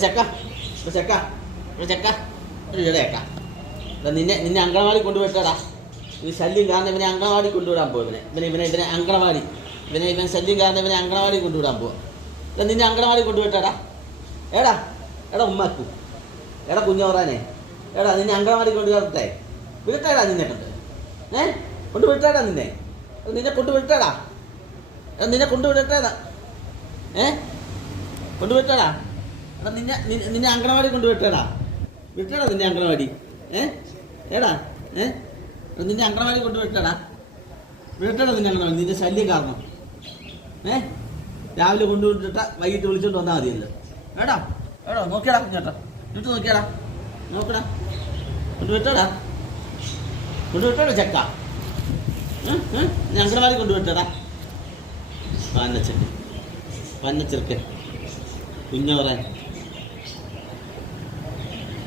ചെക്ക ചെക്ക ചെക്ക ഒരു ചെക്ക നിന്നെ അങ്കണവാടി കൊണ്ടുപോയിട്ടാടാ. ഇത് ശല്യം കാരണം ഇവനെ അങ്കണവാടി കൊണ്ടുവിടാൻ പോകും. ഇവനെ അങ്കണവാടി ഇവൻ ശല്യം കാരണം ഇവനെ അങ്കണവാടി കൊണ്ടുവിടാൻ പോവാം. നിന്നെ അങ്കണവാടി കൊണ്ടുപോയിട്ടാടാ. എടാ ഉമ്മാക്കു കുഞ്ഞോറാനെ നിന്നെ അങ്കണവാടി കൊണ്ടുവിടട്ടെ. വിടട്ടേടാ നിന്നെ കൊണ്ട് കൊണ്ടുവിട്ടാടാ. നിന്നെ കൊണ്ടുവിട്ടാടാ. നിന്നെ കൊണ്ടുവിടട്ടേടാ. കൊണ്ടുവിട്ടാടാ. നിന്നെ അങ്കണവാടി കൊണ്ടുവിട്ടാടാ. വിട്ടടാ നിന്നെ അങ്കണവാടി. നിന്നെ അങ്കണവാടി കൊണ്ടുവിട്ടാടാ. വിട്ടടാ നിന്നെ അങ്കണവാടി. നിന്റെ ശല്യം കാരണം രാവിലെ കൊണ്ടുവിട്ടിട്ട വൈകിട്ട് വിളിച്ചോണ്ട് വന്നാൽ മതിയല്ലോ. നോക്കിയാടാ കുഞ്ഞേട്ടാ. ഇട്ട് നോക്കിയാടാ. നോക്കടാ. കൊണ്ടുവിട്ടാടാ. ചെക്ക നീ അങ്കണവാടി കൊണ്ടുവിട്ടാടാ. പന്നച്ചെറുക്കൻ കുഞ്ഞോറൻ.